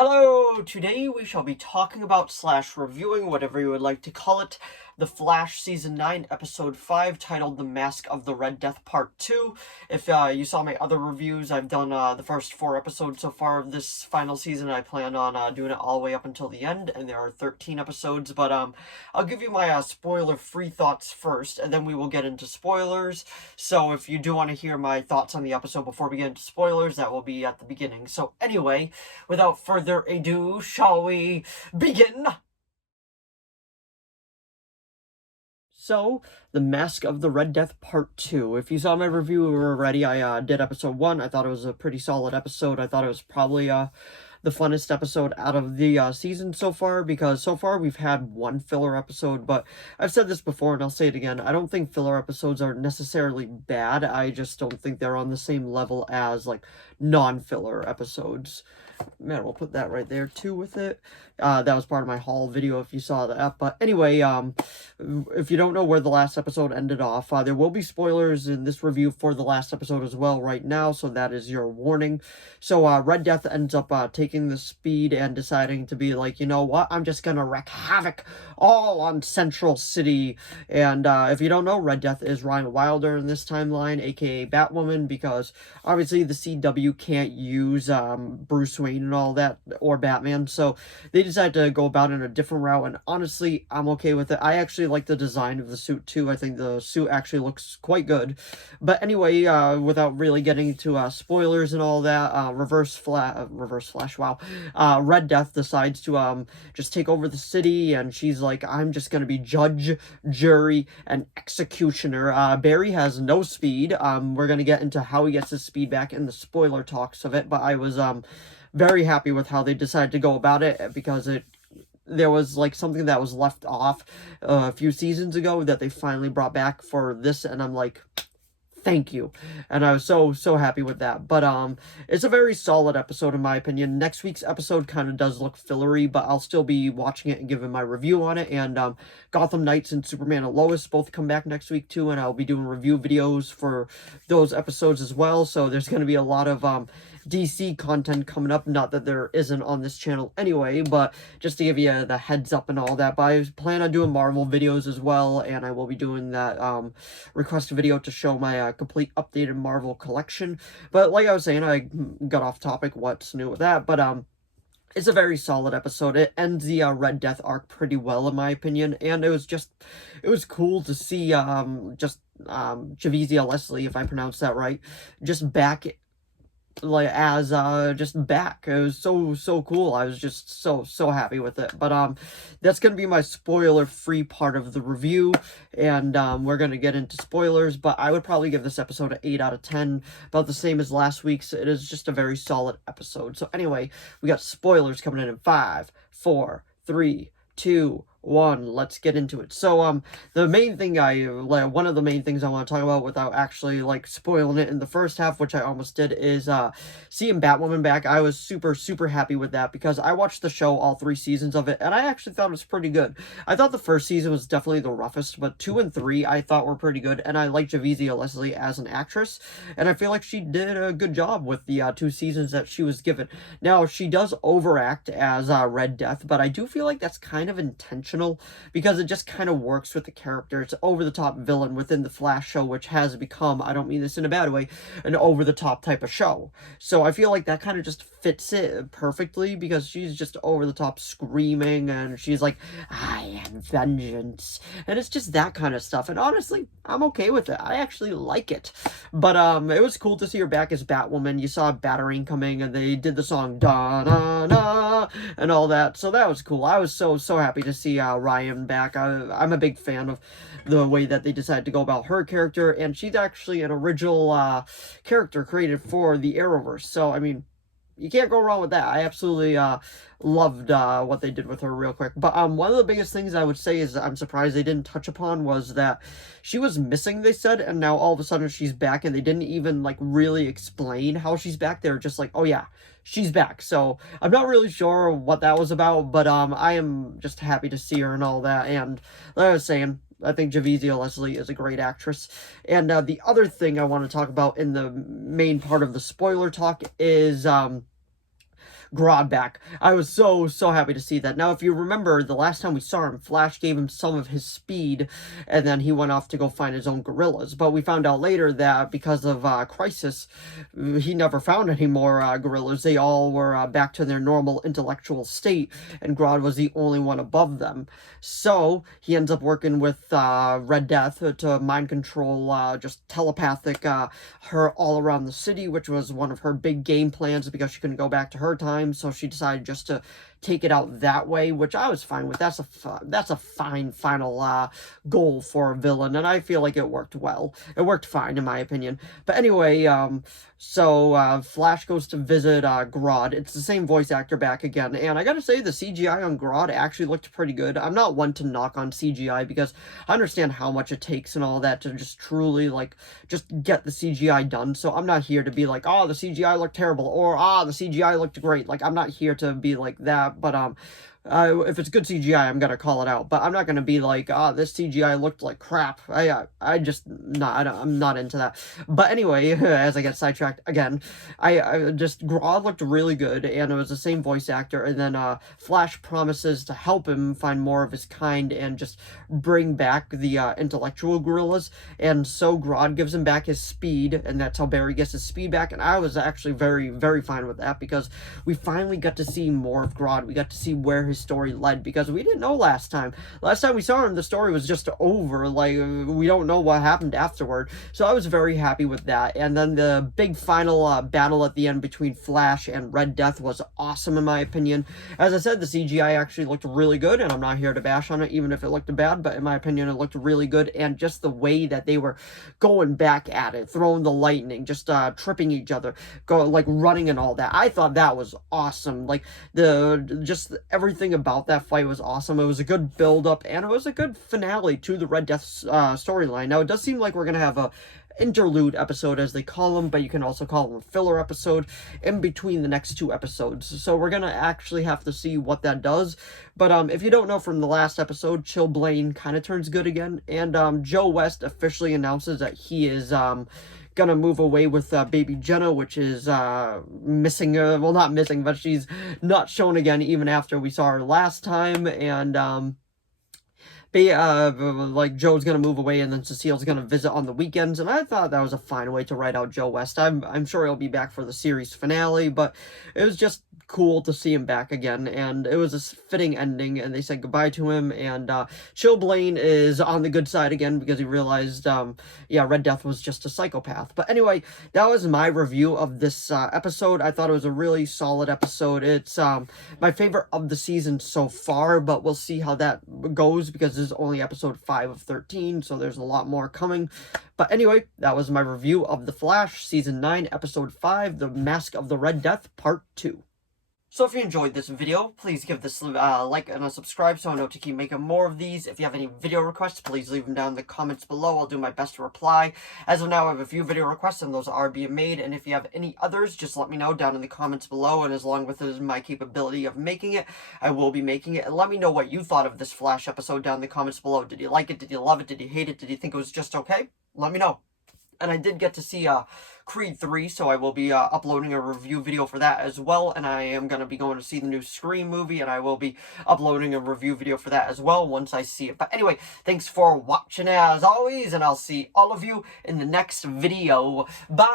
Hello! Today we shall be talking about / reviewing, whatever you would like to call it, The Flash Season 9, Episode 5, titled The Mask of the Red Death Part 2. If you saw my other reviews, I've done the first 4 episodes so far of this final season. I plan on doing it all the way up until the end, and there are 13 episodes, but I'll give you my spoiler-free thoughts first, and then we will get into spoilers. So if you do want to hear my thoughts on the episode before we get into spoilers, that will be at the beginning. So anyway, without further ado, shall we begin? So, The Mask of the Red Death Part 2. If you saw my review already, I did episode 1. I thought it was a pretty solid episode. I thought it was probably the funnest episode out of the season so far, because so far we've had one filler episode, but I've said this before and I'll say it again. I don't think filler episodes are necessarily bad. I just don't think they're on the same level as, like, non-filler episodes. Man, we'll put that right there too with it. That was part of my haul video if you saw that. But anyway, if you don't know where the last episode ended off, there will be spoilers in this review for the last episode as well right now, so that is your warning. So Red Death ends up taking the speed and deciding to be like, you know what, I'm just gonna wreak havoc all on Central City. And if you don't know, Red Death is Ryan Wilder in this timeline, aka Batwoman, because obviously the CW can't use Bruce Wayne and all that, or Batman, so they decided to go about it in a different route, and honestly, I'm okay with it. I actually like the design of the suit too. I think the suit actually looks quite good. But anyway, without really getting into spoilers and all that, Reverse Flash, wow. Red Death decides to just take over the city, and she's like, I'm just gonna be judge, jury, and executioner. Barry has no speed. We're gonna get into how he gets his speed back in the spoiler talks of it, but I was very happy with how they decided to go about it, because there was like something that was left off a few seasons ago that they finally brought back for this, and I'm like, thank you. And I was so happy with that. But it's a very solid episode in my opinion. Next week's episode kind of does look fillery, but I'll still be watching it and giving my review on it. And Gotham Knights and Superman and Lois both come back next week too, and I'll be doing review videos for those episodes as well. So there's going to be a lot of DC content coming up. Not that there isn't on this channel anyway, but just to give you the heads up and all that. But I plan on doing Marvel videos as well, and I will be doing that request video to show my complete updated Marvel collection. But like I was saying, I got off topic, what's new with that, but it's a very solid episode. It ends the Red Death arc pretty well, in my opinion, and it was cool to see Javicia Leslie, if I pronounced that right, just back, like, as just back. It was so cool. I was just so happy with it. But that's gonna be my spoiler free part of the review, and we're gonna get into spoilers. But I would probably give this episode an 8 out of 10, about the same as last week's. It is just a very solid episode. So anyway, we got spoilers coming in 5, 4, 3, 2, 1. Let's get into it. So the main thing one of the main things I want to talk about, without actually like spoiling it in the first half, which I almost did, is seeing Batwoman back. I was super happy with that, because I watched the show, all 3 seasons of it, and I actually thought it was pretty good. I thought the first season was definitely the roughest, but 2 and 3 I thought were pretty good, and I like Javicia Leslie as an actress, and I feel like she did a good job with the 2 seasons that she was given. Now, she does overact as Red Death, but I do feel like that's kind of intentional, because it just kind of works with the character. It's an over-the-top villain within the Flash show, which has become, I don't mean this in a bad way, an over-the-top type of show. So I feel like that kind of just fits it perfectly, because she's just over-the-top screaming, and she's like, I am vengeance, and it's just that kind of stuff. And honestly, I'm okay with it. I actually like it. But it was cool to see her back as Batwoman. You saw Batarang coming, and they did the song da na na and all that, so that was cool. I was so happy to see Ryan back. I'm a big fan of the way that they decided to go about her character, and she's actually an original character created for the Arrowverse, so I mean, you can't go wrong with that. I absolutely loved what they did with her real quick. But one of the biggest things I would say is I'm surprised they didn't touch upon was that she was missing, they said, and now all of a sudden she's back, and they didn't even like really explain how she's back. They were just like, oh yeah, she's back. So I'm not really sure what that was about, but I am just happy to see her and all that. And like I was saying, I think Javicia Leslie is a great actress. And the other thing I want to talk about in the main part of the spoiler talk is Grodd back. I was so happy to see that. Now, if you remember, the last time we saw him, Flash gave him some of his speed, and then he went off to go find his own gorillas. But we found out later that because of Crisis, he never found any more gorillas. They all were back to their normal intellectual state, and Grodd was the only one above them. So he ends up working with Red Death to mind control, just telepathic her all around the city, which was one of her big game plans because she couldn't go back to her time. So she decided just to take it out that way, which I was fine with. That's a fine final goal for a villain, and I feel like it worked well. It worked fine in my opinion. But anyway, so Flash goes to visit Grodd. It's the same voice actor back again, and I gotta say the CGI on Grodd actually looked pretty good. I'm not one to knock on CGI because I understand how much it takes and all that to just truly like just get the CGI done. So I'm not here to be like, oh, the CGI looked terrible, or the CGI looked great. Like, I'm not here to be like that. But if it's good CGI, I'm gonna call it out. But I'm not gonna be like, this CGI looked like crap. I'm not into that. But anyway, as I get sidetracked again, I just Grodd looked really good, and it was the same voice actor. And then Flash promises to help him find more of his kind and just bring back the intellectual gorillas. And so Grodd gives him back his speed, and that's how Barry gets his speed back. And I was actually very fine with that because we finally got to see more of Grodd. We got to see where his story led because we didn't know last time. Last time we saw him, the story was just over. Like, we don't know what happened afterward. So I was very happy with that. And then the big final battle at the end between Flash and Red Death was awesome in my opinion. As I said, the CGI actually looked really good, and I'm not here to bash on it even if it looked bad, but in my opinion it looked really good. And just the way that they were going back at it, throwing the lightning, tripping each other, like running and all that, I thought that was awesome. Like, just everything about that fight was awesome. It was a good build-up, and it was a good finale to the Red Death storyline. Now, it does seem like we're gonna have a interlude episode, as they call them, but you can also call them a filler episode in between the next two episodes. So we're gonna actually have to see what that does. But if you don't know from the last episode, Chillblaine kind of turns good again, and Joe West officially announces that he is gonna move away with baby Jenna, which is missing, well, not missing, but she's not shown again even after we saw her last time. And like, Joe's gonna move away, and then Cecile's gonna visit on the weekends, and I thought that was a fine way to write out Joe West. I'm sure he'll be back for the series finale, but it was just cool to see him back again, and it was a fitting ending, and they said goodbye to him. And Chillblaine is on the good side again because he realized, yeah, Red Death was just a psychopath. But anyway, that was my review of this episode. I thought it was a really solid episode. It's my favorite of the season so far, but we'll see how that goes because this is only episode 5 of 13, so there's a lot more coming. But anyway, that was my review of The Flash, Season 9, Episode 5, The Mask of the Red Death, Part 2. So if you enjoyed this video, please give this a like and a subscribe so I know to keep making more of these. If you have any video requests, please leave them down in the comments below. I'll do my best to reply. As of now, I have a few video requests, and those are being made. And if you have any others, just let me know down in the comments below. And as long with it is my capability of making it, I will be making it. And let me know what you thought of this Flash episode down in the comments below. Did you like it? Did you love it? Did you hate it? Did you think it was just okay? Let me know. And I did get to see Creed 3, so I will be uploading a review video for that as well. And I am going to be going to see the new Scream movie, and I will be uploading a review video for that as well once I see it. But anyway, thanks for watching as always, and I'll see all of you in the next video. Bye!